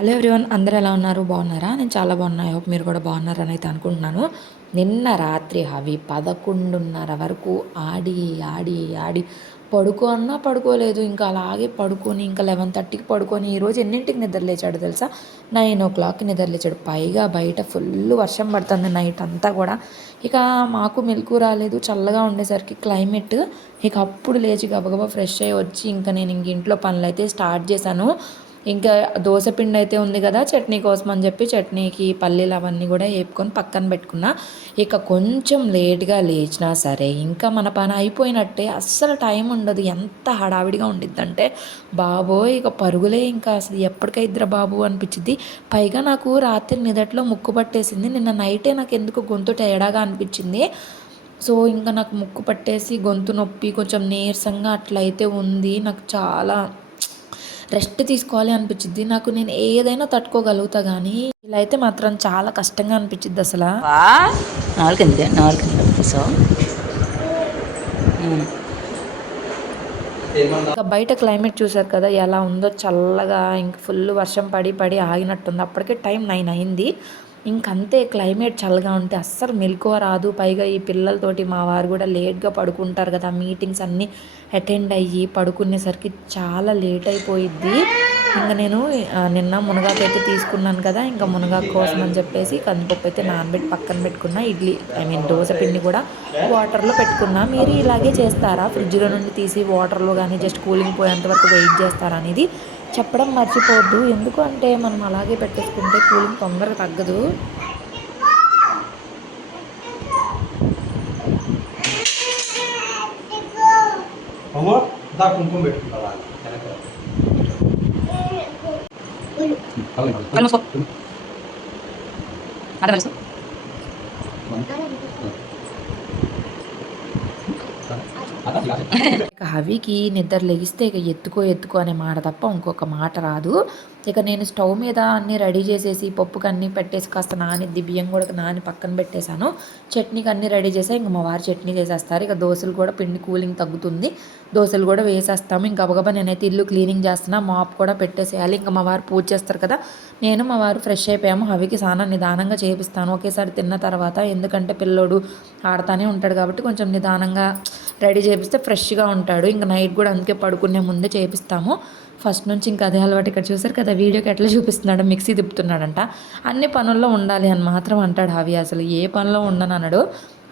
Hello everyone అందరూ ఎలా ఉన్నారు? బాగున్నారా? నేను చాలా బాగున్నా. హోప్ మీరు కూడా బాగున్నారని అయితే అనుకుంటున్నాను. నిన్న రాత్రి అవి పదకొండున్నర వరకు ఆడి ఆడి ఆడి పడుకో అన్నా పడుకోలేదు. ఇంకా అలాగే పడుకొని ఇంకా లెవెన్ థర్టీకి పడుకొని ఈరోజు ఎన్నింటికి నిద్ర లేచాడు తెలుసా? నైన్ ఓ క్లాక్కి నిద్ర లేచాడు. పైగా బయట ఫుల్ వర్షం పడుతుంది నైట్ అంతా కూడా. ఇక మాకు మెలకు రాలేదు. చల్లగా ఉండేసరికి క్లైమేట్. ఇక అప్పుడు లేచి గబగబా ఫ్రెష్ అయ్యి వచ్చి ఇంకా నేను ఇంక ఇంట్లో పనులు అయితే స్టార్ట్ చేశాను. ఇంకా దోశ పిండి అయితే ఉంది కదా చట్నీ కోసం అని చెప్పి చట్నీకి పల్లీలు అవన్నీ కూడా వేపుకొని పక్కన పెట్టుకున్నా ఇక కొంచెం లేట్గా లేచినా సరే ఇంకా మన పని అయిపోయినట్టే అస్సలు టైం ఉండదు. ఎంత హడావిడిగా ఉండిద్దంటే బాబోయ్ ఇక పరుగులే ఇంకా అసలు ఎప్పటికైద్దిరా బాబు అనిపించింది పైగా నాకు రాత్రి నిదట్లో ముక్కు పట్టేసింది. నిన్న నైటే నాకు ఎందుకు గొంతు తేడాగా అనిపించింది. సో ఇంకా నాకు ముక్కు పట్టేసి గొంతు నొప్పి కొంచెం నీరసంగా అట్లయితే ఉంది. నాకు చాలా రెస్ట్ తీసుకోవాలి అనిపించింది నాకు నేను ఏదైనా తట్టుకోగలుగుతా కానీ ఇలా అయితే మాత్రం చాలా కష్టంగా అనిపించింది అసలు. నాలుగు ఎంత నాలుగు ఎంత సో ఇంకా బయట క్లైమేట్ చూసారు కదా ఎలా ఉందో చల్లగా ఇంక ఫుల్ వర్షం పడి పడి ఆగినట్టుంది. అప్పటికే టైం నైన్ అయింది. ఇంకంతే క్లైమేట్ చల్లగా ఉంటే అస్సలు మెలకువ రాదు. పైగా ఈ పిల్లలతోటి మా వారు కూడా లేట్గా పడుకుంటారు కదా. మీటింగ్స్ అన్నీ అటెండ్ అయ్యి పడుకునేసరికి చాలా లేట్ అయిపోయిద్ది. ఇంకా నేను నిన్న మునగాకు అయితే తీసుకున్నాను కదా ఇంకా మునగాకు కోసం అని చెప్పేసి కందిపప్పు అయితే నానబెట్టి పక్కన పెట్టుకున్నా. ఇడ్లీ ఐ మీన్ దోశ పిండి కూడా వాటర్లో పెట్టుకున్నా. మీరు ఇలాగే చేస్తారా? ఫ్రిడ్జ్లో నుండి తీసి వాటర్లో కానీ జస్ట్ కూలింగ్ పోయేంత వరకు వెయిట్ చేస్తారా అనేది చెప్పడం మర్చిపోవద్దు ఎందుకు అంటే మనం అలాగే పెట్టేసుకుంటే కూలింగ్ తొందరగా తగ్గదు. కుంకుమ పెట్టుకుంటావా? ఇక హవికి నిద్ర లెగిస్తే ఇక ఎత్తుకో ఎత్తుకో అనే మాట తప్ప ఇంకొక మాట రాదు. ఇక నేను స్టవ్ మీద అన్నీ రెడీ చేసేసి పప్పుకి అన్నీ పెట్టేసి కాస్త నానిద్ది బియ్యం కూడా నాని పక్కన పెట్టేశాను. చట్నీకి అన్నీ రెడీ చేసా ఇంకా మా వారు చట్నీ చేసేస్తారు. ఇక దోశలు కూడా పిండి కూలింగ్ తగ్గుతుంది. దోశలు కూడా వేసేస్తాము. ఇంకా గబగబా నేనైతే ఇల్లు క్లీనింగ్ చేస్తున్నా మాప్ కూడా పెట్టేసేయాలి. ఇంకా మా వారు పూజ చేస్తారు కదా. నేను మా వారు ఫ్రెష్ అయిపోయాము. హవికి స్నానం నిదానంగా చేపిస్తాను. ఒకేసారి తిన్న తర్వాత ఎందుకంటే పిల్లోడు ఆడుతూనే ఉంటాడు కాబట్టి కొంచెం నిదానంగా రెడీ చేపిస్తే ఫ్రెష్గా ఉంటాడు. ఇంకా నైట్ కూడా అందుకే పడుకునే ముందే చేపిస్తాము. ఫస్ట్ నుంచి ఇంకా అదే అలవాటు ఇక్కడ చూసారు కదా వీడియోకి ఎట్లా చూపిస్తున్నాడు మిక్సీ తిప్పుతున్నాడంట. అన్ని పనుల్లో ఉండాలి అని మాత్రం అంటాడు హవి అసలు ఏ పనిలో ఉండను అన్నాడు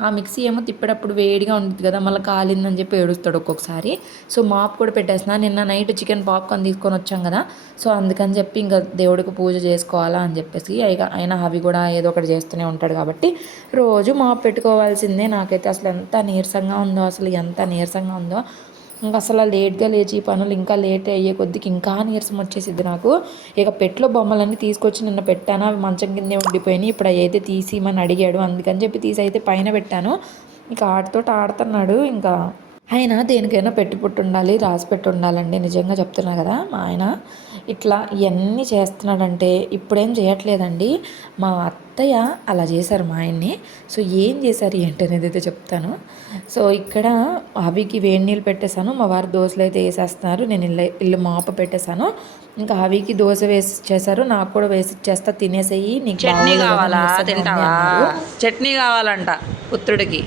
ఆ మిక్సీ ఏమో తిప్పేటప్పుడు వేడిగా ఉంటుంది కదా మళ్ళీ కాలిందని చెప్పి ఏడుస్తాడు ఒక్కొక్కసారి. సో మాప్ కూడా పెట్టేసిన నిన్న నైట్ చికెన్ పాప్కార్న్ తీసుకొని వచ్చాం కదా సో అందుకని చెప్పి ఇంకా దేవుడికి పూజ చేసుకోవాలా అని చెప్పేసి అయినా అవి కూడా ఏదో ఒకటి చేస్తూనే ఉంటాడు కాబట్టి రోజు మాప్ పెట్టుకోవాల్సిందే. నాకైతే అసలు ఎంత నీరసంగా ఉందో అసలు ఎంత నీరసంగా ఉందో ఇంకా అసలు లేట్గా లేచి పనులు ఇంకా లేట్ అయ్యే కొద్దికి ఇంకా నీరసం వచ్చేసింది నాకు. ఇక పెట్లో బొమ్మలన్నీ తీసుకొచ్చి నిన్న పెట్టాను. అవి మంచం కిందే ఉండిపోయినాయి. ఇప్పుడు అయితే తీసి మన అడిగాడు. అందుకని చెప్పి తీసి అయితే పైన పెట్టాను. ఇంకా ఆటతో ఆడుతున్నాడు. ఇంకా ఆయన దేనికైనా పెట్టి పుట్టుండాలి రాసి పెట్టి ఉండాలండి. నిజంగా చెప్తున్నా కదా మా ఆయన. ఇట్లా ఇవన్నీ చేస్తున్నాడంటే ఇప్పుడేం చేయట్లేదండి. మా అత్తయ్య అలా చేశారు మా ఆయన్ని. సో ఏం చేశారు ఏంటి అనేది అయితే చెప్తాను. సో ఇక్కడ అవికి వేడి నీళ్ళు పెట్టేశాను. మా వారు దోశలు అయితే వేసేస్తున్నారు. నేను ఇల్లు ఇల్లు మాప పెట్టేశాను. ఇంకా అవికి దోశ వేసి చేశారు నాకు కూడా వేసి ఇచ్చేస్తా తినేసేయి. నీకు చట్నీ కావాలా? తింటావా. చట్నీ కావాలంట పుత్రుడికి.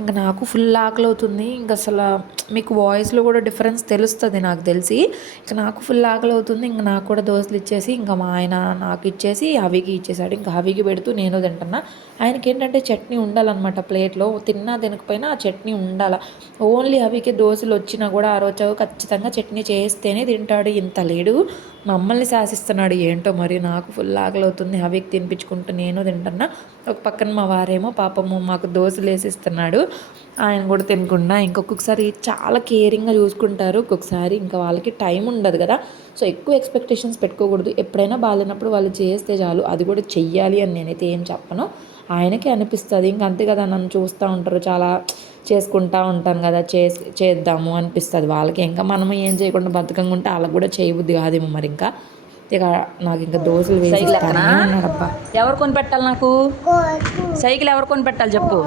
ఇంకా నాకు ఫుల్ ఆకలి అవుతుంది ఇంకా అసలు మీకు వాయిస్లో కూడా డిఫరెన్స్ తెలుస్తుంది నాకు తెలిసి. ఇంకా నాకు ఫుల్ ఆకలి అవుతుంది ఇంకా నాకు కూడా దోశలు ఇచ్చేసి ఇంకా మా ఆయన నాకు ఇచ్చేసి అవికి ఇచ్చేసాడు. ఇంకా అవికి పెడుతూ నేను తింటున్నా. ఆయనకి ఏంటంటే చట్నీ ఉండాలన్నమాట ప్లేట్లో తిన్నా తినకపోయినా ఆ చట్నీ ఉండాల. ఓన్లీ అవికి దోశలు వచ్చినా కూడా ఆ రోజు ఖచ్చితంగా చట్నీ చేస్తేనే తింటాడు. ఇంత లేడు. మమ్మల్ని శాసిస్తున్నాడు. ఏంటో మరి నాకు ఫుల్ ఆకలి అవుతుంది అవికి తినిపించుకుంటూ నేను తింటున్నా. ఒక పక్కన మా వారేమో పాపము మాకు దోశలు వేసిస్తున్నాడు. ఆయన కూడా తినకుండా ఇంకొకసారి చాలా కేరింగ్గా చూసుకుంటారు. ఒక్కొక్కసారి ఇంకా వాళ్ళకి టైం ఉండదు కదా. సో ఎక్కువ ఎక్స్పెక్టేషన్స్ పెట్టుకోకూడదు. ఎప్పుడైనా బాగాలేనప్పుడు వాళ్ళు చేస్తే చాలు. అది కూడా చెయ్యాలి అని నేనైతే ఏం చెప్పను. ఆయనకే అనిపిస్తుంది. ఇంక అంతే కదా నన్ను చూస్తూ ఉంటారు. చాలా చేసుకుంటా ఉంటాను కదా. చేసి చేద్దాము అనిపిస్తుంది వాళ్ళకి. ఇంకా మనము ఏం చేయకుండా బతకంగా ఉంటే వాళ్ళకి కూడా చేయబుద్ది కాదేమో మరి ఇంకా. ఇక నాకు ఇంకా దోశలు వేసి ఎవరు కొని పెట్టాలి నాకు? సైకిల్ ఎవరు కొని పెట్టాలి చెప్పు.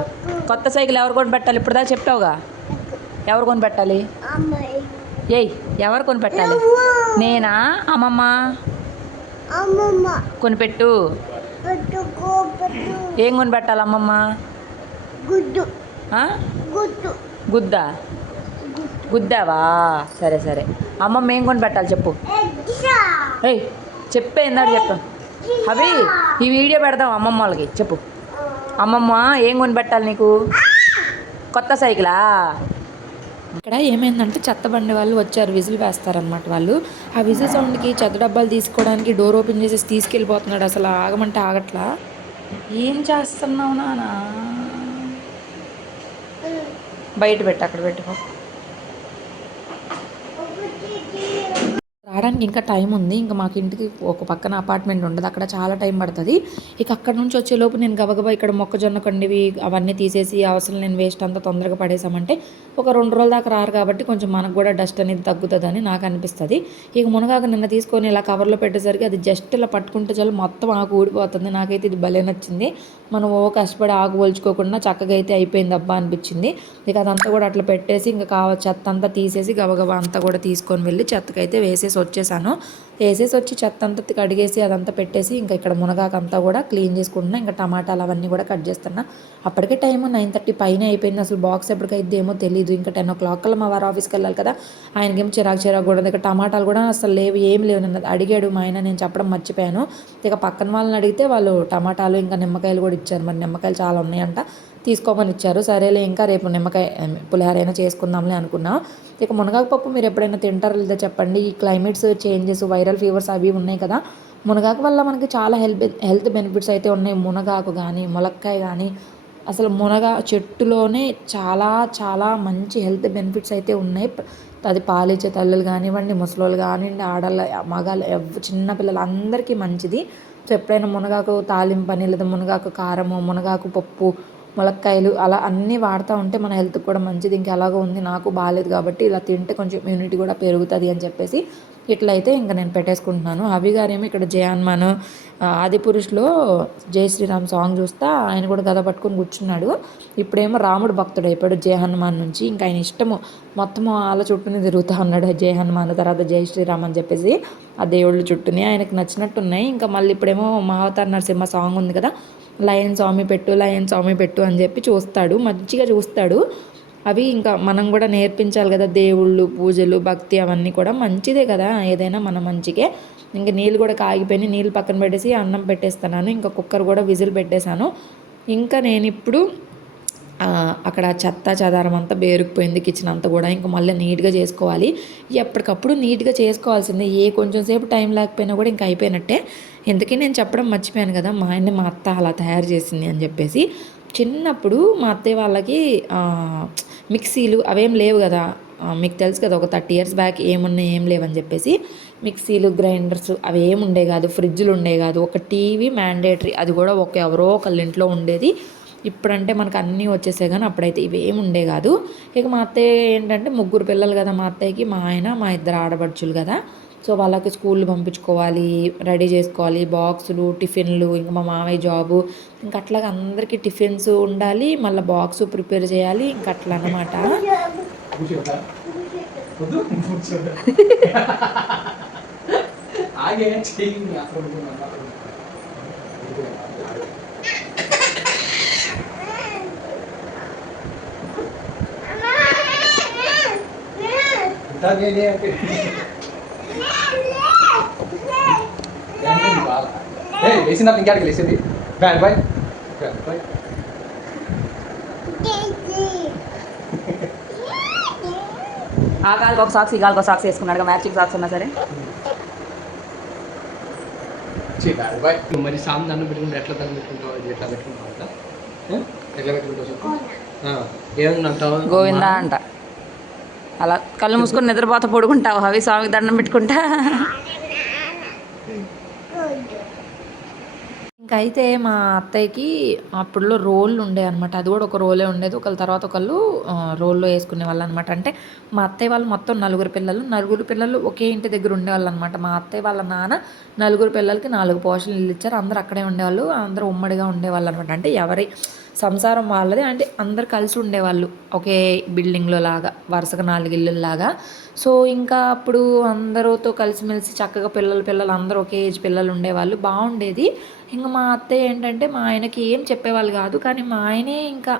కొత్త సైకిల్ ఎవరు కొని పెట్టాలి ఇప్పుడు దాకా చెప్పావుగా. ఎవరు కొని పెట్టాలి ఏయ్ ఎవరు కొనిపెట్టాలి? నేనా? అమ్మమ్మ? అమ్మమ్మ కొనిపెట్టు. ఏం కొనిపెట్టాలి అమ్మమ్మ? గుడ్డు గుద్దా? గుద్దావా? సరే సరే. అమ్మమ్మ ఏం కొనిపెట్టాలి చెప్పు. ఏయ్ చెప్పే ఇందాక చెప్పు. అవి ఈ వీడియో పెడదాం అమ్మమ్మ వాళ్ళకి. చెప్పు. అమ్మమ్మ ఏం కొని పెట్టాలి నీకు? కొత్త సైకిలా? ఇక్కడ ఏమైందంటే చెత్త బండి వాళ్ళు వచ్చారు విజిల్ వేస్తారనమాట వాళ్ళు. ఆ విజిల్ సౌండ్కి చెత్త డబ్బాలు తీసుకోవడానికి డోర్ ఓపెన్ చేసేసి తీసుకెళ్ళిపోతున్నాడు అసలు ఆగమంటే ఆగట్లా. ఏం చేస్తున్నావు నానా? బయట పెట్టు అక్కడ పెట్టుకో రావడానికి ఇంకా టైం ఉంది. ఇంకా మాకు ఇంటికి ఒక పక్కన అపార్ట్మెంట్ ఉండదు. అక్కడ చాలా టైం పడుతుంది. ఇక అక్కడ నుంచి వచ్చేలోపు నేను గబగబా ఇక్కడ మొక్కజొన్న కండివి అవన్నీ తీసేసి అవసరం నేను వేస్ట్ అంతా తొందరగా పడేసామంటే ఒక రెండు రోజుల దాకా రారు కాబట్టి కొంచెం మనకు కూడా డస్ట్ అనేది తగ్గుతుందని నాకు అనిపిస్తుంది. ఇక మునగాక నిన్న తీసుకొని ఇలా కవర్లో పెట్టేసరికి అది జస్ట్ ఇలా పట్టుకుంటే చాలు మొత్తం ఆకు ఊడిపోతుంది. నాకైతే ఇది భలే నచ్చింది. మనం ఓ కష్టపడి ఆకుపోల్చుకోకుండా చక్కగా అయితే అయిపోయింది అబ్బా అనిపించింది. ఇక అదంతా కూడా అట్లా పెట్టేసి ఇంకా కావ చెత్త అంతా తీసేసి గబగబా అంతా కూడా తీసుకొని వెళ్ళి చెత్తకైతే వేసేసి వచ్చేసాను. వేసేసి వచ్చి చెత్త అంతా కడిగేసి అదంతా పెట్టేసి ఇంకా ఇక్కడ మునగాకంతా కూడా క్లీన్ చేసుకుంటున్నా. ఇంకా టమాటాలు అవన్నీ కూడా కట్ చేస్తున్నా. అప్పటికే టైం నైన్ థర్టీ పైన అయిపోయింది. అసలు బాక్స్ ఎప్పటికైతే ఏమో తెలియదు ఇంకా టెన్ ఓ క్లాక్ కల్లా మా వారు ఆఫీస్కి వెళ్ళాలి కదా. ఆయనకేమో చిరాకు చిరాకు కూడా ఇక టమాటాలు కూడా అసలు లేవు ఏం లేవు నన్ను అడిగాడు మా ఆయన. నేను చెప్పడం మర్చిపోయాను. ఇక పక్కన వాళ్ళని అడిగితే వాళ్ళు టమాటాలు ఇంకా నిమ్మకాయలు కూడా ఇచ్చారు. మరి నిమ్మకాయలు చాలా ఉన్నాయంట. తీసుకోమని ఇచ్చారు. సరేలే ఇంకా రేపు నిమ్మకాయ పులిహోర అయినా చేసుకుందాంలే అనుకున్నా. ఇక మునగాకు పప్పు మీరు ఎప్పుడైనా తింటారో లేదో చెప్పండి. ఈ క్లైమేట్స్ చేంజెస్ వైరల్ ఫీవర్స్ అవి ఉన్నాయి కదా. మునగాకు వల్ల మనకి చాలా హెల్త్ హెల్త్ బెనిఫిట్స్ అయితే ఉన్నాయి. మునగాకు కానీ ములక్కాయ కానీ అసలు మునగ చెట్టులోనే చాలా చాలా మంచి హెల్త్ బెనిఫిట్స్ అయితే ఉన్నాయి. అది పాలిచ్చే తల్లులు కానివ్వండి ముసలోళ్ళు కానివ్వండి ఆడళ్ళ మగాళ్ళు ఎవ్ చిన్నపిల్లలు అందరికీ మంచిది. సో ఎప్పుడైనా మునగాకు తాలింపని అని లేదా మునగాకు కారము మునగాకు పప్పు ములక్కాయలు అలా అన్నీ వాడుతూ ఉంటే మన హెల్త్కి కూడా మంచిది. ఇంకా ఎలాగో ఉంది నాకు బాగాలేదు కాబట్టి ఇలా తింటే కొంచెం ఇమ్యూనిటీ కూడా పెరుగుతుంది అని చెప్పేసి ఇట్లయితే ఇంకా నేను పెట్టేసుకుంటున్నాను. అవి గారేమో ఇక్కడ జయాన్మాన్ హనుమాన్ ఆ, ఆది పురుషులో జై శ్రీరామ్ సాంగ్ చూస్తా ఆయన కూడా గద పట్టుకొని కూర్చున్నాడు. ఇప్పుడేమో రాముడు భక్తుడు అయిపోయాడు జయ హనుమాన్ నుంచి. ఇంకా ఆయన ఇష్టము మొత్తం వాళ్ళ చుట్టూనే తిరుగుతూ ఉన్నాడు జయ హనుమాన్ తర్వాత జై శ్రీరామ్ అని చెప్పేసి ఆ దేవుళ్ళ చుట్టూనే ఆయనకు నచ్చినట్టున్నాయి. ఇంకా మళ్ళీ ఇప్పుడేమో మహావతార నరసింహ సాంగ్ ఉంది కదా లయన్ స్వామి పెట్టు లయన్ స్వామి పెట్టు అని చెప్పి చూస్తాడు. మంచిగా చూస్తాడు. అవి ఇంకా మనం కూడా నేర్పించాలి కదా దేవుళ్ళు పూజలు భక్తి అవన్నీ కూడా. మంచిదే కదా ఏదైనా మన మంచికే. ఇంకా నీళ్ళు కూడా కాగిపోయి నీళ్ళు పక్కన పెట్టేసి అన్నం పెట్టేస్తున్నాను. ఇంకా కుక్కర్ కూడా విజిల్ పెట్టేశాను. ఇంకా నేను ఇప్పుడు అక్కడ చెత్త చెదారం అంతా బేరుకుపోయింది కిచెన్ అంతా కూడా. ఇంకా మళ్ళీ నీట్గా చేసుకోవాలి. ఎప్పటికప్పుడు నీట్గా చేసుకోవాల్సిందే. ఏ కొంచెం సేపు టైం లేకపోయినా కూడా ఇంకా అయిపోయినట్టే. ఎందుకని నేను చెప్పడం మర్చిపోయాను కదా మా ఆయన్ని మా అత్త అలా తయారు చేసింది అని చెప్పేసి. చిన్నప్పుడు మా అత్తయ్య వాళ్ళకి మిక్సీలు అవేం లేవు కదా. మీకు తెలుసు కదా ఒక థర్టీ ఇయర్స్ బ్యాక్ ఏమున్నాయి ఏం లేవని చెప్పేసి. మిక్సీలు గ్రైండర్స్ అవి ఏమి ఉండే కాదు ఫ్రిడ్జ్లు ఉండే కాదు. ఒక టీవీ మ్యాండేటరీ అది కూడా ఒక ఎవరో ఒకళ్ళ ఇంట్లో ఉండేది. ఇప్పుడంటే మనకు అన్నీ వచ్చేసాయి కానీ అప్పుడైతే ఇవేం ఉండే కాదు. ఇక మా అత్తయ్య ఏంటంటే ముగ్గురు పిల్లలు కదా మా అత్తయ్యకి మా ఆయన మా ఇద్దరు ఆడబడుచులు కదా. సో వాళ్ళకి స్కూల్ పంపించుకోవాలి రెడీ చేసుకోవాలి బాక్సులు టిఫిన్లు ఇంకా మా మామయ్య జాబు. ఇంకా అట్లాగా అందరికీ టిఫిన్స్ ఉండాలి మళ్ళీ బాక్స్ ప్రిపేర్ చేయాలి ఇంకా అట్లా అనమాట ఆగే వేసిందా ఇంకాడికి లేచింది? Bad boy. Bad boy. ఆ కాలుకి ఒక సాక్స్ ఈ కాలుకి ఒక సాక్స్ వేసుకున్నాడు. మ్యాచింగ్ సాక్స్ ఉన్నా సరే. Bad boy. మరి సామ్ దండం పెట్టుకుంటే ఎట్లా దండం పెట్టుకుంటావు అది ఎట్లా పెట్టుకుంటావు? అంట? ఎట్లా పెట్టుకుంటావు ఏమన్నా గోవిందా అంట. అలా కళ్ళు మూసుకొని నిద్రపోత పడుకుంటావు. అవి స్వామికి దండం పెట్టుకుంటా. ఇంకైతే అయితే మా అత్తయ్యకి అప్పుడులో రోళ్ళు ఉండే అనమాట అది కూడా ఒక రోలే ఉండేది. ఒకళ్ళ తర్వాత ఒకళ్ళు రోల్లో వేసుకునే వాళ్ళు అనమాట అంటే మా అత్తయ్య వాళ్ళు మొత్తం నలుగురు పిల్లలు. నలుగురు పిల్లలు ఒకే ఇంటి దగ్గర ఉండేవాళ్ళు అనమాట మా అత్తయ్య వాళ్ళ నాన్న నలుగురు పిల్లలకి నాలుగు పోషణలు ఇచ్చారు. అందరూ అక్కడే ఉండేవాళ్ళు. అందరూ ఉమ్మడిగా ఉండేవాళ్ళు అనమాట అంటే ఎవరి సంసారం వాళ్ళది అంటే అందరు కలిసి ఉండేవాళ్ళు. ఒకే బిల్డింగ్లో లాగా వరుసగా నాలుగు ఇల్లుల్లాగా సో ఇంకా అప్పుడు అందరితో కలిసిమెలిసి చక్కగా పిల్లలు పిల్లలు అందరూ ఒకే ఏజ్ పిల్లలు ఉండేవాళ్ళు. బాగుండేది. ఇంకా మా అత్తయ్య ఏంటంటే మా ఆయనకి ఏం చెప్పేవాళ్ళు కాదు. కానీ మా ఆయనే ఇంకా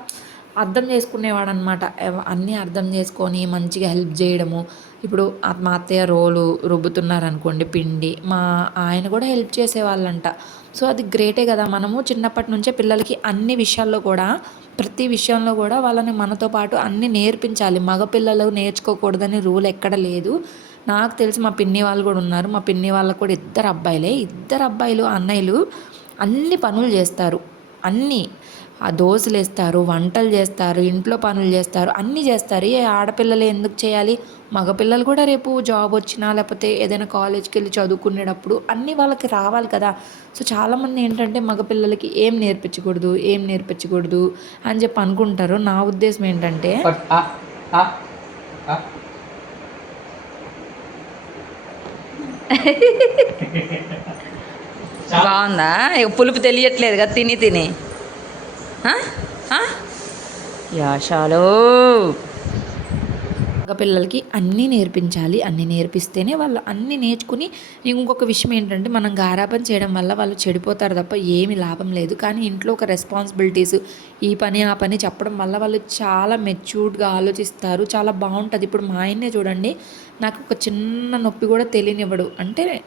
అర్థం చేసుకునేవాడు అనమాట అన్నీ అర్థం చేసుకొని మంచిగా హెల్ప్ చేయడము. ఇప్పుడు మా అత్తయ్య రోలు రుబ్బుతున్నారు అనుకోండి పిండి. మా ఆయన కూడా హెల్ప్ చేసేవాళ్ళంట. సో అది గ్రేటే కదా మనము చిన్నప్పటి నుంచే పిల్లలకి అన్ని విషయాల్లో కూడా ప్రతి విషయంలో కూడా వాళ్ళని మనతో పాటు అన్నీ నేర్పించాలి. మగపిల్లలు నేర్చుకోకూడదని రూల్ ఎక్కడ లేదు. నాకు తెలిసి మా పిన్ని వాళ్ళు కూడా ఉన్నారు. మా పిన్ని వాళ్ళకు కూడా ఇద్దరు అబ్బాయిలే. ఇద్దరు అబ్బాయిలు అన్నయ్యలు అన్ని పనులు చేస్తారు. అన్నీ. ఆ దోశలు వేస్తారు వంటలు చేస్తారు ఇంట్లో పనులు చేస్తారు అన్నీ చేస్తారు. ఏ ఆడపిల్లలు ఎందుకు చేయాలి? మగపిల్లలు కూడా రేపు జాబ్ వచ్చినా లేకపోతే ఏదైనా కాలేజ్కి వెళ్ళి చదువుకునేటప్పుడు అన్నీ వాళ్ళకి రావాలి కదా. సో చాలామంది ఏంటంటే మగపిల్లలకి ఏం నేర్పించకూడదు ఏం నేర్పించకూడదు అని చెప్పి అనుకుంటారు. నా ఉద్దేశం ఏంటంటే ఆ ఆ ఆ బాగుందా? పులుపు తెలియట్లేదు కదా తిని తిని? యాషాలో మగపిల్లలకి అన్నీ నేర్పించాలి అన్నీ నేర్పిస్తేనే వాళ్ళు అన్నీ నేర్చుకుని ఇంకొక విషయం ఏంటంటే మనం గారాపం చేయడం వల్ల వాళ్ళు చెడిపోతారు తప్ప ఏమి లాభం లేదు. కానీ ఇంట్లో ఒక రెస్పాన్సిబిలిటీస్ ఈ పని ఆ పని చెప్పడం వల్ల వాళ్ళు చాలా మెచ్యూర్డ్గా ఆలోచిస్తారు చాలా బాగుంటుంది. ఇప్పుడు మా ఆయన్నే చూడండి నాకు ఒక చిన్న నొప్పి కూడా తెలియనివ్వడు. అంటే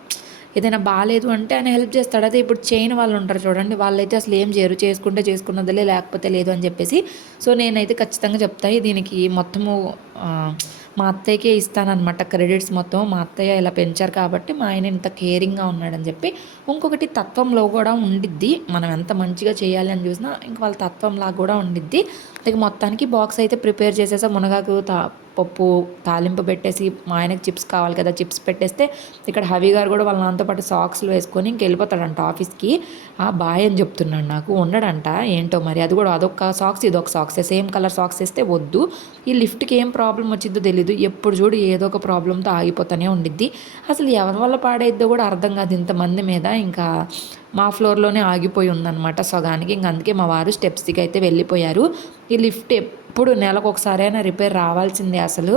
ఏదైనా బాగాలేదు అంటే ఆయన హెల్ప్ చేస్తాడు. అదే ఇప్పుడు చేయని వాళ్ళు ఉంటారు చూడండి. వాళ్ళైతే అసలు ఏం చేయరు. చేసుకుంటే చేసుకున్నదిలే లేకపోతే లేదు అని చెప్పేసి. సో నేనైతే ఖచ్చితంగా చెప్తాయి దీనికి మొత్తము మా అత్తయ్యకే ఇస్తానమాట క్రెడిట్స్ మొత్తం. మా అత్తయ్య ఇలా పెంచారు కాబట్టి మా ఆయన ఇంత కేరింగ్గా ఉన్నాడని చెప్పి. ఇంకొకటి తత్వంలో కూడా ఉండిద్ది. మనం ఎంత మంచిగా చేయాలి అని చూసినా ఇంక వాళ్ళ తత్వంలా కూడా ఉండిద్ది. ఇక మొత్తానికి బాక్స్ అయితే ప్రిపేర్ చేసేసా మునగాకు తా పప్పు తాలింపు పెట్టేసి మా ఆయనకి చిప్స్ కావాలి కదా చిప్స్ పెట్టేస్తే ఇక్కడ హవి గారు కూడా వాళ్ళ నాన్నతో పాటు సాక్స్లు వేసుకొని ఇంకెళ్ళిపోతాడంట ఆఫీస్కి. ఆ బాయ్ అని చెప్తున్నాడు నాకు ఉండడంట ఏంటో మరి అది కూడా అదొక సాక్స్ ఇదొక సాక్స్ సేమ్ కలర్ సాక్స్ వేస్తే వద్దు. ఈ లిఫ్ట్కి ఏం ప్రాబ్లం వచ్చిందో తెలీదు ఎప్పుడు చూడు ఏదో ఒక ప్రాబ్లంతో ఆగిపోతూనే ఉండిద్ది. అసలు ఎవరి వల్ల పాడైద్దో కూడా అర్థం కాదు ఇంతమంది మీద ఇంకా మా ఫ్లోర్లోనే ఆగిపోయి ఉందన్నమాట. సగానికి ఇంక అందుకే మా వారు స్టెప్స్కి అయితే వెళ్ళిపోయారు. ఈ లిఫ్ట్ ఎప్పుడు నెలకు ఒకసారైనా రిపేర్ రావాల్సిందే అసలు.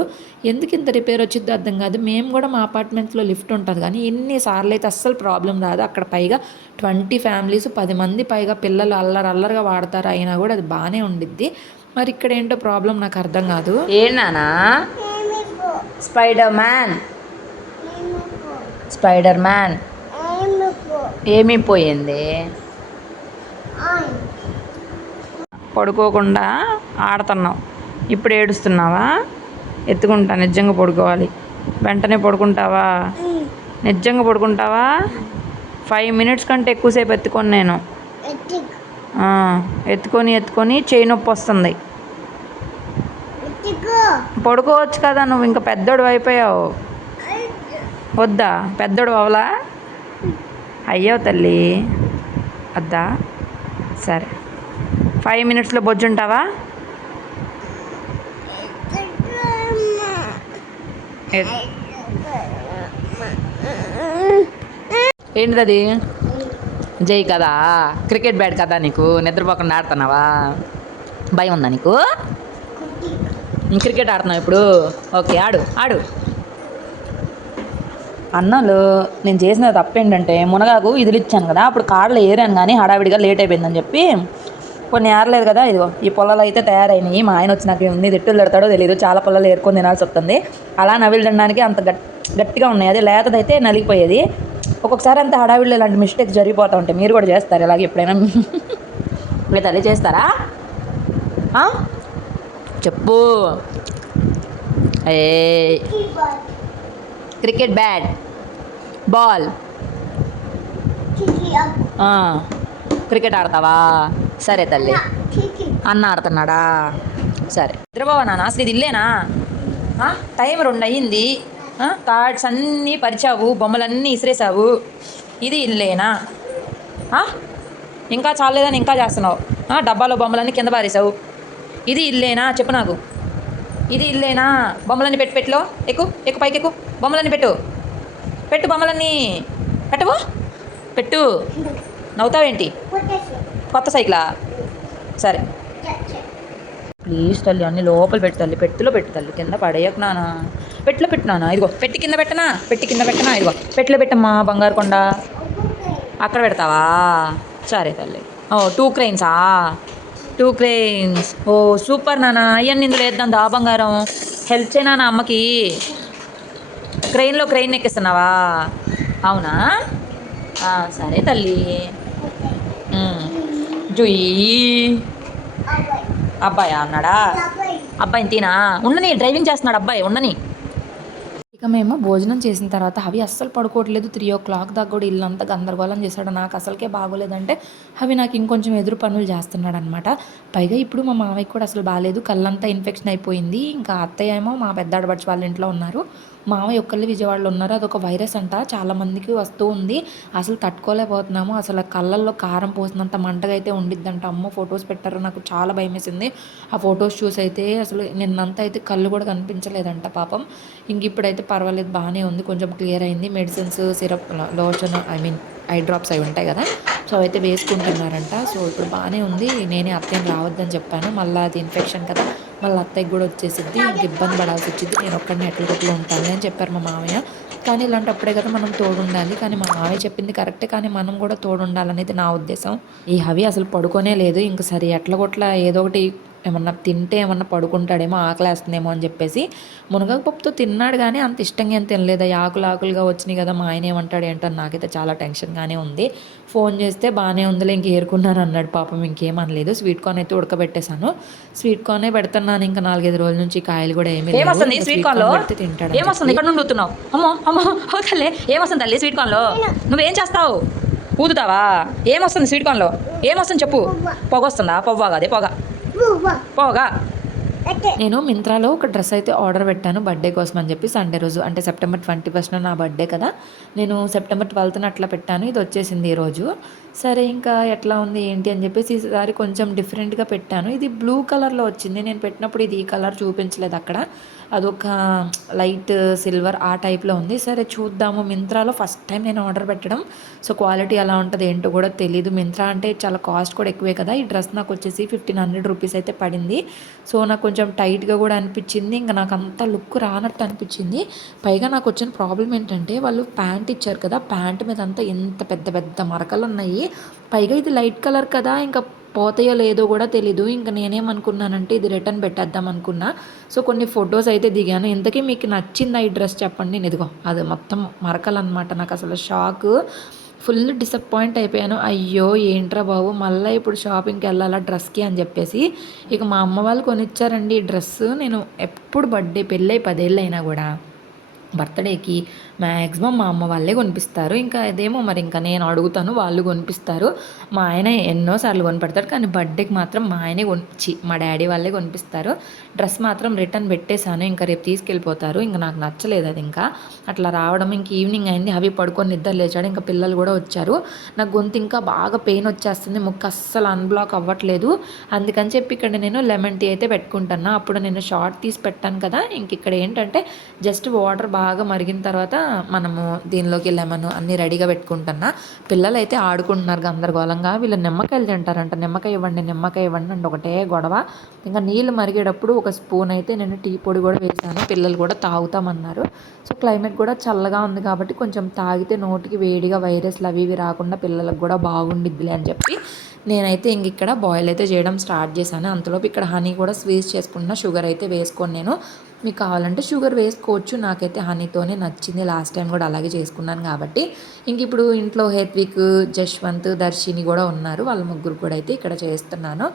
ఎందుకు ఇంత రిపేర్ వచ్చిందో అర్థం కాదు. మేము కూడా మా అపార్ట్మెంట్లో లిఫ్ట్ ఉంటుంది కానీ ఎన్నిసార్లు అయితే అస్సలు ప్రాబ్లం రాదు. అక్కడ పైగా ట్వంటీ ఫ్యామిలీస్ పది మంది పైగా పిల్లలు అల్లరి అల్లరిగా వాడతారు అయినా కూడా అది బాగానే ఉండిద్ది. మరి ఇక్కడ ఏంటో ప్రాబ్లం నాకు అర్థం కాదు. ఏనానా ఏమిపో స్పైడర్ మ్యాన్ ఏమిపో స్పైడర్ మ్యాన్ ఏమీ పోయింది పడుకోకుండా ఆడుతున్నావు. ఇప్పుడు ఏడుస్తున్నావా? ఎత్తుకుంటా నిజంగా పడుకోవాలి. వెంటనే పడుకుంటావా? నిజంగా పడుకుంటావా? ఫైవ్ మినిట్స్ కంటే ఎక్కువసేపు ఎత్తుకొని నేను. ఎత్తుకొని ఎత్తుకొని చేయి నొప్పి వస్తుంది. పడుకోవచ్చు కదా నువ్వు ఇంకా పెద్దోడు అయిపోయావు. వద్దా? పెద్దోడు అవలా? అయ్యో తల్లి. వద్దా సరే. ఫైవ్ మినిట్స్లో బొజ్జుంటావా? ఏంటిది జై కదా. క్రికెట్ బ్యాట్ కదా నీకు? నిద్రపోకుండా ఆడుతున్నావా? భయం ఉందా నీకు క్రికెట్ ఆడుతున్నావు ఇప్పుడు? ఓకే ఆడు ఆడు. అన్నలు నేను చేసిన తప్పు ఏంటంటే మునగాకు ఇదిలు ఇచ్చాను కదా అప్పుడు కాడలు ఏరాను కానీ హడావిడిగా లేట్ అయిపోయిందని చెప్పి కొన్ని ఏరలేదు కదా ఇదిగో ఈ పొలాలు అయితే తయారైనాయి మా ఆయన వచ్చి నాకు ఎన్ని తిట్టులు తిడతాడో తెలియదు చాలా పొలాలు ఏరుకొని తినాల్సి వస్తుంది. అలా నవిలు తినడానికి అంత గట్టిగా ఉన్నాయి అది లేతదైతే నలిగిపోయేది. ఒక్కొక్కసారి అంత హడావిడిలో ఇలాంటి మిస్టేక్స్ జరిగిపోతూ ఉంటాయి మీరు కూడా చేస్తారు ఇలాగ ఎప్పుడైనా? మీరు అదే చేస్తారా? చెప్పు. ఏ క్రికెట్ బ్యాట్ బాల్. క్రికెట్ ఆడతావా? సరే తల్లి. అన్న ఆడుతున్నాడా? సరే. నిద్రపోవా నాన్న అసలు ఇది ఇల్లేనా టైం రెండు అయ్యింది కార్డ్స్ అన్నీ పరిచావు బొమ్మలన్నీ ఇసిరేసావు. ఇది ఇల్లేనా? ఇంకా చాలేదని ఇంకా చేస్తున్నావు. డబ్బాలో బొమ్మలన్నీ కింద పారేసావు. ఇది ఇల్లేనా? చెప్పు నాకు. ఇది ఇల్లేనా? బొమ్మలన్నీ పెట్టు పెట్టులో. ఎక్కు ఎక్కు పైకి ఎక్కు. బొమ్మలన్నీ పెట్టు. పెట్టు బొమ్మలన్నీ. పెట్టవు? పెట్టు. నవ్వుతావేంటి? కొత్త సైకిలా? సరే. ప్లీజ్ తల్లి అన్ని లోపల పెట్టు తల్లి. పెట్టులో పెట్టు తల్లి. కింద పడేయకు నానా. పెట్టులో పెట్టినానా ఇదిగో పెట్టి కింద పెట్టనా? పెట్టి కింద పెట్టనా? ఇదిగో పెట్టులో పెట్టమ్మా బంగారు కొండ. అక్కడ పెడతావా? సరే తల్లి. ఓ టూ క్రైన్సా టూ క్రేన్స్. ఓ సూపర్ నాన్న. అయ్యని ఇందులో వేద్దాం దా బంగారం. హెల్ప్ చేయనా నా అమ్మకి. క్రెయిన్లో క్రెయిన్ ఎక్కిస్తున్నావా? అవునా? సరే తల్లి. ఉమ్. అబ్బాయి అబ్బాయా అన్నాడా అబ్బాయిని తీనా. ఉండని డ్రైవింగ్ చేస్తున్నాడు అబ్బాయి. ఉండని ఇక మేము భోజనం చేసిన తర్వాత అవి అస్సలు పడుకోవట్లేదు. త్రీ ఓ క్లాక్ దాకా కూడా ఇల్లంతా గందరగోళం చేశాడు. నాకు అసలుకే బాగోలేదంటే అవి నాకు ఇంకొంచెం ఎదురు పనులు చేస్తున్నాడు అనమాట పైగా ఇప్పుడు మా మామయ్య కూడా అసలు బాగాలేదు కళ్ళంతా ఇన్ఫెక్షన్ అయిపోయింది. ఇంకా అత్తయ్య ఏమో మా పెద్ద ఆడబడిచి వాళ్ళ ఇంట్లో ఉన్నారు. మామయ్య ఒక్కళ్ళు విజయవాడలో ఉన్నారు. అదొక వైరస్ అంట. చాలామందికి వస్తూ ఉంది. అసలు తట్టుకోలేకపోతున్నాము. అసలు కళ్ళల్లో కారం పోసినంత మంటగా అయితే ఉండిద్దంట. అమ్మ ఫొటోస్ పెట్టారు నాకు చాలా భయం వేసింది ఆ ఫొటోస్ చూసి అయితే అసలు నిన్నంతా అయితే కళ్ళు కూడా కనిపించలేదంట పాపం. ఇంక ఇప్పుడైతే పర్వాలేదు. బాగానే ఉంది. కొంచెం క్లియర్ అయింది. Medicines syrup lotion I mean eye drops అవి ఉంటాయి కదా. సో అయితే వేసుకుంటున్నారంట. సో ఇప్పుడు బాగానే ఉంది. నేనే అత్తయ్యని రావద్దని చెప్పాను. మళ్ళీ అది ఇన్ఫెక్షన్ కదా. మళ్ళీ అత్తయ్యకి కూడా వచ్చేసిద్ది. ఇంక ఇబ్బంది పడాల్సి వచ్చింది నేను ఒక్కడిని ఎట్లకొట్లు ఉంటాను అని చెప్పారు మా మామయ్య. కానీ ఇలాంటప్పుడే కదా మనం తోడుండాలి. కానీ మా మామయ్య చెప్పింది కరెక్టే. కానీ మనం కూడా తోడుండాలనేది నా ఉద్దేశం. ఈ హవి అసలు పడుకోనే లేదు. ఇంక సరే ఎట్ల కొట్ల? ఏదో ఒకటి ఏమన్నా తింటే ఏమన్నా పడుకుంటాడేమో ఆకలేస్తుందేమో అని చెప్పేసి మునగాకు పప్పుతో తిన్నాడు కానీ అంత ఇష్టంగా ఏం తినలేదు. ఆకులు ఆకులుగా వచ్చినాయి కదా మా ఆయన ఏమంటాడు ఏంటో అని నాకైతే చాలా టెన్షన్గానే ఉంది. ఫోన్ చేస్తే బాగానే ఉందిలే ఇంక ఏరుకున్నాను అన్నాడు పాపం ఇంకేమనలేదు స్వీట్ కార్న్ అయితే ఉడకబెట్టేశాను. స్వీట్ కార్నే పెడుతున్నాను ఇంకా నాలుగైదు రోజుల నుంచి కాయలు కూడా ఏమీ ఇంకా స్వీట్ కార్న్ పెడితే తింటాడు ఏమొస్తుంది? ఇక్కడ నుండి ఊతున్నావు? అమ్మో ఏమొస్తుంది తల్లి స్వీట్ కార్న్లో నువ్వేం చేస్తావు? ఊదుతావా? ఏమొస్తుంది స్వీట్ కార్న్లో ఏమొస్తుంది చెప్పు. పొగ వస్తుందా? పొవ్వా కాదే పొగ. పొగ. నేను మింత్రాలో ఒక డ్రెస్ అయితే ఆర్డర్ పెట్టాను బర్త్డే కోసం అని చెప్పి సండే రోజు అంటే సెప్టెంబర్ ట్వంటీ ఫస్ట్ నా బర్త్డే కదా. నేను సెప్టెంబర్ ట్వెల్త్న అట్లా పెట్టాను ఇది వచ్చేసింది ఈరోజు సరే ఇంకా ఎట్లా ఉంది ఏంటి అని చెప్పేసి ఈసారి కొంచెం డిఫరెంట్గా పెట్టాను. ఇది బ్లూ కలర్లో వచ్చింది నేను పెట్టినప్పుడు ఇది ఈ కలర్ చూపించలేదు అక్కడ. అదొక లైట్ సిల్వర్ ఆ టైప్లో ఉంది. సరే చూద్దాము. మింత్రాలో ఫస్ట్ టైం నేను ఆర్డర్ పెట్టడం. సో క్వాలిటీ ఎలా ఉంటుంది ఏంటో కూడా తెలియదు మింత్రా అంటే చాలా కాస్ట్ కూడా ఎక్కువే కదా. ఈ డ్రెస్ నాకు వచ్చేసి ఫిఫ్టీన్ హండ్రెడ్ రూపీస్ అయితే పడింది. సో నాకు కొంచెం టైట్గా కూడా అనిపించింది. ఇంకా నాకు అంత లుక్ రానట్టు అనిపించింది. పైగా నాకు వచ్చిన ప్రాబ్లం ఏంటంటే వాళ్ళు ప్యాంట్ ఇచ్చారు కదా. ప్యాంట్ మీద అంతా ఎంత పెద్ద పెద్ద మరకలు ఉన్నాయి పైగా ఇది లైట్ కలర్ కదా. ఇంకా పోతాయో లేదో కూడా తెలీదు. ఇంకా నేనేమనుకున్నానంటే ఇది రిటర్న్ పెట్టేద్దాం అనుకున్నా. సో కొన్ని ఫొటోస్ అయితే దిగాను. ఇంతకీ మీకు నచ్చిందా ఈ డ్రెస్ చెప్పండి. నేను ఇదిగో అది మొత్తం మరకలు అనమాట నాకు అసలు షాక్. ఫుల్ డిసప్పాయింట్ అయిపోయాను. అయ్యో ఏంట్రా బాబు? మళ్ళీ ఇప్పుడు షాపింగ్కి వెళ్ళాలా డ్రెస్కి అని చెప్పేసి. ఇక మా అమ్మ వాళ్ళు కొనిచ్చారండి ఈ డ్రెస్ నేను ఎప్పుడు బర్త్డే పెళ్ళై పదేళ్ళు అయినా కూడా బర్త్డేకి మ్యాక్సిమం మా అమ్మ వాళ్ళే కొనిపిస్తారు. ఇంకా అదేమో మరి ఇంకా నేను అడుగుతాను వాళ్ళు కొనిపిస్తారు. మా ఆయన ఎన్నోసార్లు కొనిపెడతాడు. కానీ బర్త్డేకి మాత్రం మా ఆయనే కొనిచ్చి మా డాడీ వాళ్ళే కొనిపిస్తారు. డ్రెస్ మాత్రం రిటర్న్ పెట్టేశాను. ఇంకా రేపు తీసుకెళ్ళిపోతారు. ఇంకా నాకు నచ్చలేదు అది ఇంకా. అట్లా రావడం ఇంక ఈవినింగ్ అయింది. అవి పడుకొని నిద్ర లేచాడు. ఇంకా పిల్లలు కూడా వచ్చారు. నాకు గొంతు ఇంకా బాగా పెయిన్ వచ్చేస్తుంది. ముక్క అస్సలు అన్బ్లాక్ అవ్వట్లేదు. అందుకని చెప్పి ఇక్కడ నేను లెమన్ టీ అయితే పెట్టుకుంటాను అప్పుడు నేను షార్ట్ తీసి పెట్టాను కదా. ఇంక ఇక్కడ ఏంటంటే జస్ట్ వాటర్ బాగా మరిగిన తర్వాత మనము దీనిలోకి లెమన్ అన్నీ రెడీగా పెట్టుకుంటున్నా. పిల్లలు అయితే ఆడుకుంటున్నారు గందరగోళంగా వీళ్ళు నిమ్మకాయలు తింటారంట. నిమ్మకాయ ఇవ్వండి నిమ్మకాయ ఇవ్వండి అంటే ఒకటే గొడవ. ఇంకా నీళ్ళు మరిగేటప్పుడు ఒక స్పూన్ అయితే నేను టీ పొడి కూడా వేసాను పిల్లలు కూడా తాగుతామన్నారు. సో క్లైమేట్ కూడా చల్లగా ఉంది కాబట్టి కొంచెం తాగితే నోటికి వేడిగా వైరస్లు అవి ఇవి రాకుండా పిల్లలకు కూడా బాగుండిద్దిలే అని చెప్పి నేనైతే ఇంక ఇక్కడ బాయిల్ అయితే చేయడం స్టార్ట్ చేశాను. అంతలోపు ఇక్కడ హనీ కూడా స్వీజ్ చేసుకున్న షుగర్ అయితే వేసుకొని నేను. మీకు కావాలంటే షుగర్ వేసుకోవచ్చు. నాకైతే హనీతోనే నచ్చింది. లాస్ట్ టైం కూడా అలాగే చేసుకున్నాను కాబట్టి. ఇంక ఇప్పుడు ఇంట్లో హేత్విక్ జశ్వంత్ దర్శిని కూడా ఉన్నారు. వాళ్ళ ముగ్గురు కూడా అయితే ఇక్కడ చేస్తున్నాను.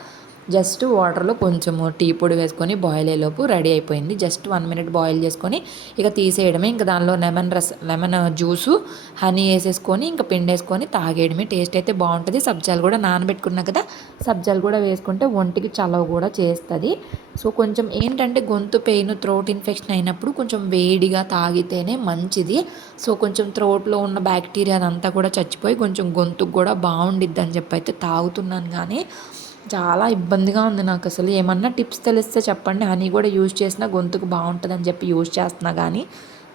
జస్ట్ వాటర్లో కొంచెము టీ పొడి వేసుకొని బాయిల్ అయ్యేలోపు రెడీ అయిపోయింది. జస్ట్ వన్ మినిట్ బాయిల్ చేసుకొని ఇక తీసేయడమే. ఇంకా దానిలో లెమన్ రస్ లెమన్ జ్యూసు హనీ వేసేసుకొని ఇంకా పిండి వేసుకొని తాగేయడమే. టేస్ట్ అయితే బాగుంటుంది. సబ్జాలు కూడా నానబెట్టుకున్నా కదా సబ్జాలు కూడా వేసుకుంటే ఒంటికి చలవ కూడా చేస్తుంది. సో కొంచెం ఏంటంటే గొంతు పెయిన్ థ్రోట్ ఇన్ఫెక్షన్ అయినప్పుడు కొంచెం వేడిగా తాగితేనే మంచిది. సో కొంచెం థ్రోట్లో ఉన్న బ్యాక్టీరియా అదంతా కూడా చచ్చిపోయి కొంచెం గొంతుకు కూడా బాగుండిద్ది అని చెప్పి అయితే తాగుతున్నాను కానీ చాలా ఇబ్బందిగా ఉంది నాకు అసలు ఏమన్నా టిప్స్ తెలిస్తే చెప్పండి. హనీ కూడా యూజ్ చేసినా గొంతుకు బాగుంటుందని చెప్పి యూజ్ చేస్తున్నా కానీ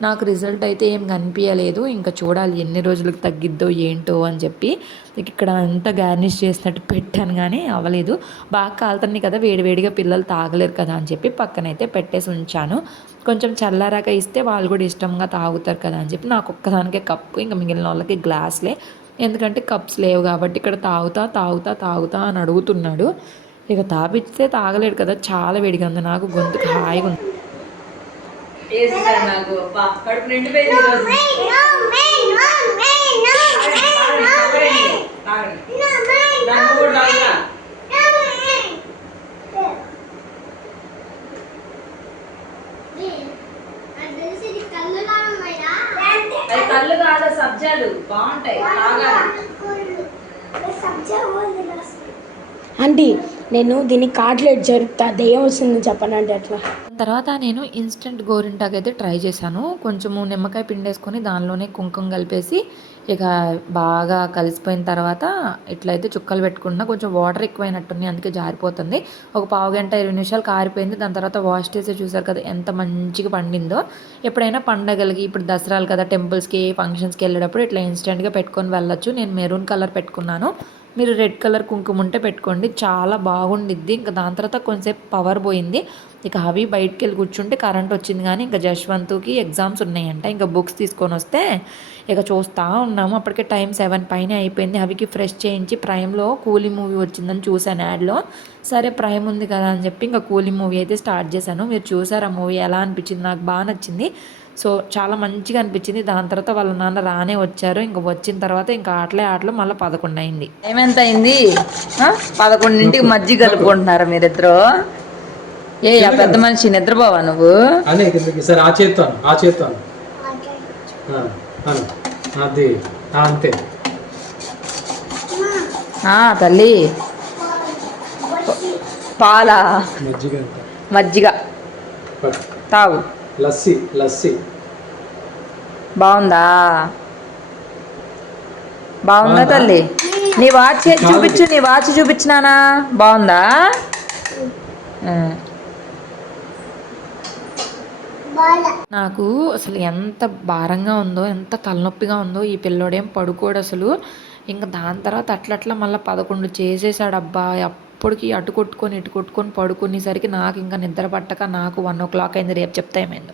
నాకు రిజల్ట్ అయితే ఏం కనిపించలేదు ఇంకా చూడాలి ఎన్ని రోజులకు తగ్గిద్దో ఏంటో అని చెప్పి. ఇక్కడ అంతా గార్నిష్ చేసినట్టు పెట్టాను కానీ అవ్వలేదు. బాగా కాలుతుంది కదా వేడివేడిగా పిల్లలు తాగలేరు కదా అని చెప్పి పక్కనైతే పెట్టేసి ఉంచాను. కొంచెం చల్లారాక ఇస్తే వాళ్ళు కూడా ఇష్టంగా తాగుతారు కదా అని చెప్పి. నాకు ఒక్కదానికే కప్పు ఇంకా మిగిలిన వాళ్ళకి గ్లాస్లే. ఎందుకంటే కప్స్ లేవు కాబట్టి ఇక్కడ తాగుతా తాగుతా తాగుతా అని అడుగుతున్నాడు ఇక తాపిస్తే తాగలేడు కదా చాలా వేడిగా ఉంది నాకు గొంతుకు హాయిగా ఉంది నాకు కడుపు నిండిపోయింది ఈరోజు. తాగండి. దాన్ని కూడా తాగుతా. అది కళ్ళు కాదు సబ్జాలు బాగుంటాయి తాగాలి ఆంటీ నేను దీని కాట్లెట్ జరుపుతా దెయ్యం వస్తుందని చెప్పనంటే అట్లా. తర్వాత నేను ఇన్స్టెంట్ గోరింటాకు అయితే ట్రై చేశాను. కొంచెము నిమ్మకాయ పిండేసుకొని దానిలోనే కుంకుమ కలిపేసి ఇక బాగా కలిసిపోయిన తర్వాత ఇట్లయితే చుక్కలు పెట్టుకున్నా కొంచెం వాటర్ ఎక్కువైనట్టుంది అందుకే జారిపోతుంది. ఒక పావు గంట ఇరవై నిమిషాలు కారిపోయింది. దాని తర్వాత వాష్ చేసి చూసారు కదా ఎంత మంచిగా పండిందో. ఎప్పుడైనా పండగలకి ఇప్పుడు దసరాలు కదా టెంపుల్స్కి ఫంక్షన్స్కి వెళ్ళేటప్పుడు ఇట్లా ఇన్స్టెంట్గా పెట్టుకొని వెళ్ళొచ్చు. నేను మెరూన్ కలర్ పెట్టుకున్నాను. మీరు రెడ్ కలర్ కుంకుమ ఉంటే పెట్టుకోండి. చాలా బాగుండిద్ది. ఇంకా దాని తర్వాత కొంచెంసేపు పవర్ పోయింది. ఇక అవి బయటికి వెళ్ళి కూర్చుంటే కరెంట్ వచ్చింది కానీ ఇంకా జశ్వంత్కి ఎగ్జామ్స్ ఉన్నాయంట. ఇంకా బుక్స్ తీసుకొని వస్తే ఇక చూస్తూ ఉన్నాము. అప్పటికే టైం సెవెన్ పైన అయిపోయింది. అవికి ఫ్రెష్ చేయించి ప్రైమ్లో కూలీ మూవీ వచ్చిందని చూశాను యాడ్లో సరే ప్రైమ్ ఉంది కదా అని చెప్పి ఇంకా కూలీ మూవీ అయితే స్టార్ట్ చేశాను. మీరు చూసారు ఆ మూవీ ఎలా అనిపించింది? నాకు బాగా నచ్చింది. సో చాలా మంచిగా అనిపించింది. దాని తర్వాత వాళ్ళ నాన్న రానే వచ్చారు. ఇంకా వచ్చిన తర్వాత ఇంకా ఆటలే ఆటలు మళ్ళీ పదకొండు అయింది ఎంత అయింది? పదకొండింటికి మజ్జిగ కలుపుకుంటున్నారు మీరిద్దరు? ఏ ఆ పెద్ద మనిషి నిద్రపోవా నువ్వు? అనే కిందకి సరే ఆ అది అంతే. ఆ, తల్లి. పాలా? మజ్జిగ. తాగు లస్సీ లస్సీ. బాగుందా? బాగుందా తల్లి? నీ వాచ్ చూపించు నీ వాచ్ చూపించినానా? బాగుందా. నాకు అసలు ఎంత భారంగా ఉందో ఎంత తలనొప్పిగా ఉందో ఈ పిల్లోడేం పడుకోడు అసలు. ఇంకా దాని తర్వాత అట్లట్లా మళ్ళీ పదకొండు చేసేసాడు అబ్బా అప్పటికి అటు కొట్టుకొని ఇటు కొట్టుకొని పడుకునేసరికి నాకు ఇంకా నిద్ర పట్టక నాకు వన్ ఓ క్లాక్ అయింది. రేపు చెప్తా ఏమైందో.